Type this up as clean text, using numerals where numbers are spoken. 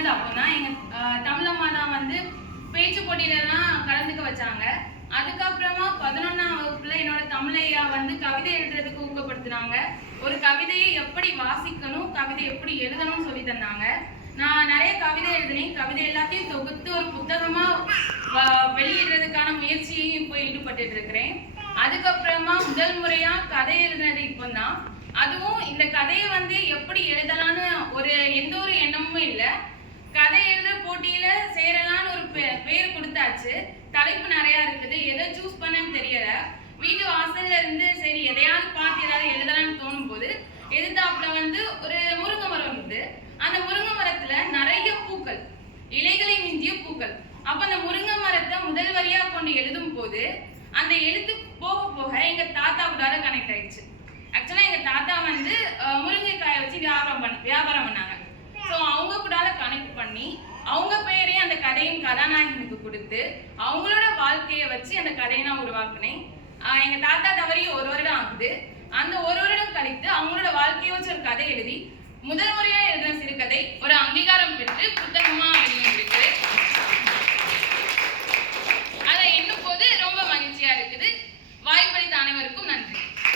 என்னது அப்படின்னா எங்க தமிழம்மா தான் வந்து பேச்சு போட்டியிலலாம் கலந்துக்க வச்சாங்க. அதுக்கப்புறமா 11ஆம் வகுப்புல என்னோட தமிழையா வந்து கவிதை எழுதுறதுக்கு ஊக்கப்படுத்தினாங்க. ஒரு கவிதையை எப்படி வாசிக்கணும், கவிதை எப்படி எழுதணும்னு சொல்லி தந்தாங்க. நான் நிறைய கவிதை எழுதினேன். கவிதை எல்லாத்தையும் தொகுத்து ஒரு புத்தகமா வெளியிடுறதுக்கான முயற்சியையும் இப்போ ஈடுபட்டு இருக்கிறேன். அதுக்கப்புறமா முதல் முறையா கதை எழுதுனது இப்போதான். அதுவும் இந்த கதையை வந்து எப்படி எழுதலான்னு எந்த ஒரு எண்ணமும் இல்லை. கதை எழுத போட்டியில சேரலான்னு ஒரு பேர் கொடுத்தாச்சு. தலைப்பு நிறைய இருக்குது, எதை சூஸ் பண்ணன்னு தெரியல. வீட்டு வாசல்ல இருந்து சரி எதையாவது பார்த்து ஏதாவது எழுதலான்னு தோணும் போது எதிர்த்தாப்புல வந்து ஒரு முருங்கை மரம் இருக்குது. அந்த முருங்கை மரத்துல நிறைய பூக்கள், இலைகளை மிஞ்சிய பூக்கள். அப்ப அந்த முருங்கை மரத்தை முதல் வரியா கொண்டு எழுதும் போது அந்த எழுத்து போக போக எங்க தாத்தா கூட கனெக்ட் ஆயிடுச்சு. ஆக்சுவலா எங்க தாத்தா வந்து முருங்கைக்காயை வச்சு வியாபாரம் பண்ணாங்க. ஸோ அவங்க கூட கனெக்ட் பண்ணி அவங்க பெயரே அந்த கதையின் கதாநாயகனுக்கு கொடுத்து அவங்களோட வாழ்க்கையை வச்சு அந்த கதையை நான் உருவாக்குனேன். எங்க தாத்தா தவறி ஒரு வருடம் ஆகுது. அந்த ஒரு வருடம் கழித்து அவங்களோட வாழ்க்கையை வச்சு ஒரு கதை எழுதி முதல் முறையா எழுதின சிறுகதை ஒரு அங்கீகாரம் பெற்று புத்தகம்